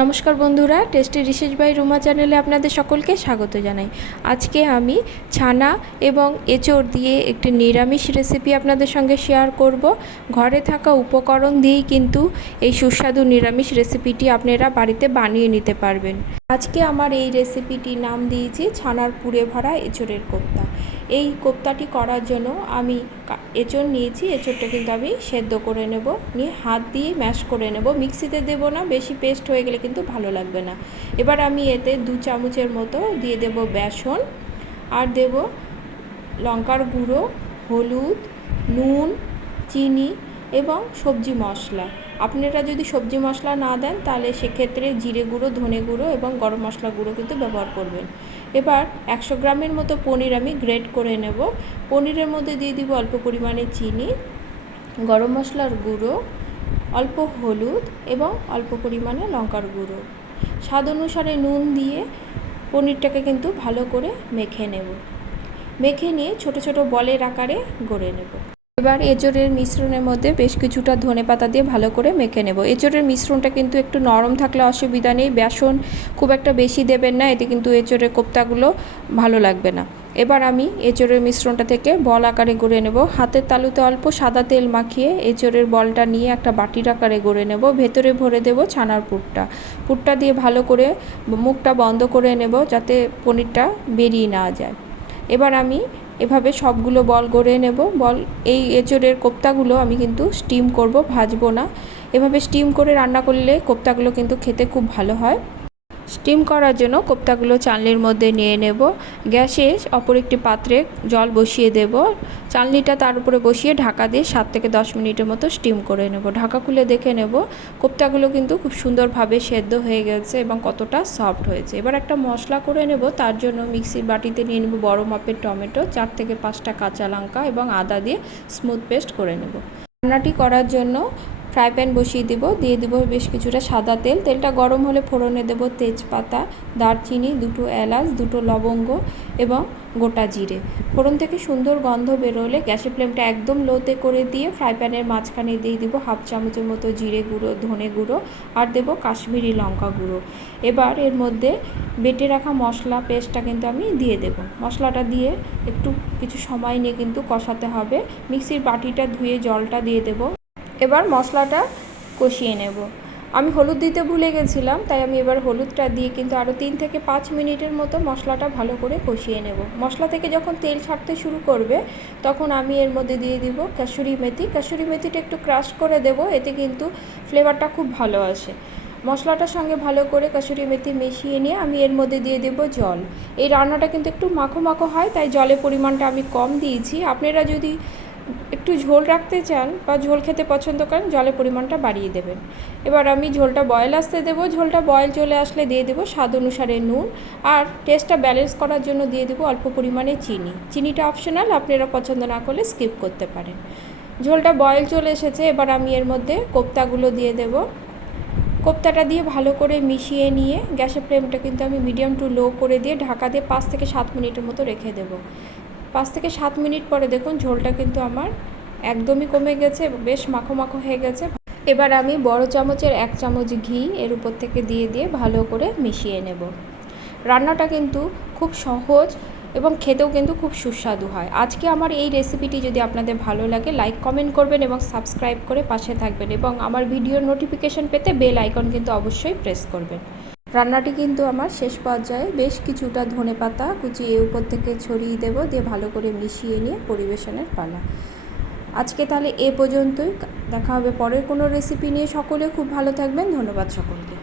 নমস্কার বন্ধুরা, tasty recess by Ruma চ্যানেলে আপনাদের সকলকে স্বাগত জানাই। আজকে আমি ছানা এবং এঁচড় দিয়ে একটি নিরামিষ রেসিপি আপনাদের সঙ্গে শেয়ার করব। ঘরে থাকা উপকরণ দিয়েই কিন্তু এই সুস্বাদু নিরামিষ রেসিপিটি আপনারা বাড়িতে বানিয়ে নিতে পারবেন। আজকে আমার এই রেসিপিটির নাম দিয়েছি ছানার পুড়ে ভরা এঁচড়ের কোপ্তা। এই কোপ্তাটি করার জন্য আমি এঁচড় নিয়েছি, এঁচড়টা কিন্তু আমি সেদ্ধ করে নেব। নিয়ে হাত দিয়ে ম্যাশ করে নেব। মিক্সিতে দেব না, বেশি পেস্ট হয়ে গেলে কিন্তু ভালো লাগবে না। এবার আমি এতে দু চামচের মতো দিয়ে দেব বেসন। আর দেব লঙ্কার গুঁড়ো, হলুদ, নুন, চিনি এবং সবজি মশলা। আপনারা যদি সবজি মশলা না দেন, তাহলে সেক্ষেত্রে জিরে গুঁড়ো, ধনে গুঁড়ো এবং গরম মশলা গুঁড়ো কিন্তু ব্যবহার করবেন। এবার একশো গ্রামের মতো পনির আমি গ্রেট করে নেব। পনিরের মধ্যে দিয়ে দিব অল্প পরিমাণে চিনি, গরম মশলার গুঁড়ো, অল্প হলুদ এবং অল্প পরিমাণে লঙ্কার গুঁড়ো। স্বাদ অনুসারে নুন দিয়ে পনিরটাকে কিন্তু ভালো করে মেখে নেব। মেখে নিয়ে ছোট ছোট বলের আকারে গড়ে নেব। এবার এঁচড়ের মিশ্রণের মধ্যে বেশ কিছুটা ধনে পাতা দিয়ে ভালো করে মেখে নেব। এঁচড়ের মিশ্রণটা কিন্তু একটু নরম থাকলে অসুবিধা নেই, বেসন খুব একটা বেশি দেবেন না, এতে কিন্তু এঁচড়ের কোপ্তাগুলো ভালো লাগবে না। এবার আমি এঁচড়ের মিশ্রণটা থেকে বল আকারে গড়ে নেব। হাতের তালুতে অল্প সাদা তেল মাখিয়ে এঁচড়ের বলটা নিয়ে একটা বাটির আকারে গড়ে নেব। ভেতরে ভরে দেব ছানার পুরটা। পুরটা দিয়ে ভালো করে মুখটা বন্ধ করে নেব যাতে পনিরটা বেরিয়ে না যায়। এবার আমি এভাবে সবগুলো বল গড়ে নেব। বল, এই এঁচড়ের কোপ্তাগুলো আমি কিন্তু স্টিম করব, ভাজবো না। এভাবে স্টিম করে রান্না করলে কোপ্তাগুলো কিন্তু খেতে খুব ভালো হয়। স্টিম করার জন্য কোপ্তাগুলো চালনির মধ্যে নিয়ে নেব। গ্যাসে অপর একটি পাত্রে জল বসিয়ে দেব। চালনিটা তার উপরে বসিয়ে ঢাকা দিয়ে সাত থেকে দশ মিনিটের মতো স্টিম করে নেব। ঢাকা খুলে দেখে নেব, কোপ্তাগুলো কিন্তু খুব সুন্দরভাবে সেদ্ধ হয়ে গেছে এবং কতটা সফট হয়েছে। এবার একটা মশলা করে নেব, তার জন্য মিক্সির বাটিতে নিয়ে নেব বড় মাপের টমেটো, চার থেকে পাঁচটা কাঁচা লঙ্কা এবং আদা দিয়ে স্মুথ পেস্ট করে নেব। রান্নাটি করার জন্য ফ্রাই প্যান বসিয়ে দিব। দিয়ে দিব বেশ কিছুটা সাদা তেল। তেলটা গরম হলে ফোড়নে দেব তেজপাতা, দারচিনি, দুটো এলাচ, দুটো লবঙ্গ এবং গোটা জিরে। ফোড়ন থেকে সুন্দর গন্ধ বেরোলে গ্যাসের ফ্লেমটা একদম লোতে করে দিয়ে ফ্রাই প্যানের মাঝখানে দিয়ে দিব হাফ চামচের মতো জিরে গুঁড়ো, ধনে গুঁড়ো আর দেব কাশ্মীরি লঙ্কা গুঁড়ো। এবার এর মধ্যে বেটে রাখা মশলা পেস্টটা কিন্তু আমি দিয়ে দেব। মশলাটা দিয়ে একটু কিছু সময় নিয়ে কিন্তু কষাতে হবে। মিক্সির বাটিটা ধুয়ে জলটা দিয়ে দেব। এবার মশলাটা কষিয়ে নেব। আমি হলুদ দিতে ভুলে গেছিলাম, তাই আমি এবার হলুদটা দিয়ে কিন্তু আরও তিন থেকে পাঁচ মিনিটের মতো মশলাটা ভালো করে কষিয়ে নেব। মশলা থেকে যখন তেল ছাড়তে শুরু করবে, তখন আমি এর মধ্যে দিয়ে দিব কাসুরি মেথি। কাসুরি মেথিটা একটু ক্রাশ করে দেব, এতে কিন্তু ফ্লেভারটা খুব ভালো আসে। মশলাটার সঙ্গে ভালো করে কাসুরি মেথি মিশিয়ে নিয়ে আমি এর মধ্যে দিয়ে দেব জল। এই রান্নাটা কিন্তু একটু মাখো মাখো হয়, তাই জলের পরিমাণটা আমি কম দিয়েছি। আপনারা যদি একটু ঝোল রাখতে চান বা ঝোল খেতে পছন্দ করেন, জলের পরিমাণটা বাড়িয়ে দেবেন। এবার আমি ঝোলটা বয়েল আসতে দেবো, ঝোলটা বয়েল চলে আসলে দিয়ে দেবো স্বাদ অনুসারে নুন আর টেস্টটা ব্যালেন্স করার জন্য দিয়ে দেবো অল্প পরিমাণে চিনি। চিনিটা অপশনাল আপনারা পছন্দ না করলে স্কিপ করতে পারেন। ঝোলটা বয়েল চলে এসেছে, এবার আমি এর মধ্যে কোপ্তাগুলো দিয়ে দেবো। কোপ্তাটা দিয়ে ভালো করে মিশিয়ে নিয়ে গ্যাসের ফ্লেমটা কিন্তু আমি মিডিয়াম টু লো করে দিয়ে ঢাকা দিয়ে পাঁচ থেকে সাত মিনিটের মতো রেখে দেবো। পাঁচ থেকে সাত মিনিট পরে দেখুন ঝোলটা কিন্তু আমার একদমই কমে গেছে, বেশ মাখো মাখো হয়ে গেছে। এবার আমি বড় চামচের এক চামচ ঘি এর উপর থেকে দিয়ে দিয়ে ভালো করে মিশিয়ে নেব। রান্নাটা কিন্তু খুব সহজ এবং খেতেও কিন্তু খুব সুস্বাদু হয়। আজকে আমার এই রেসিপিটি যদি আপনাদের ভালো লাগে লাইক কমেন্ট করবেন এবং সাবস্ক্রাইব করে পাশে থাকবেন এবং আমার ভিডিওর নোটিফিকেশন পেতে বেল আইকন কিন্তু অবশ্যই প্রেস করবেন। রান্নাটি কিন্তু আমার শেষ পর্যায়ে বেশ কিছুটা ধনে পাতা কুচিয়ে উপর থেকে ছড়িয়ে দেব, দিয়ে ভালো করে মিশিয়ে নিয়ে পরিবেশনের পালা। আজকে তাহলে এ পর্যন্তই। দেখা হবে পরের কোনো রেসিপি নিয়ে। সকলে খুব ভালো থাকবেন। ধন্যবাদ সকলকে।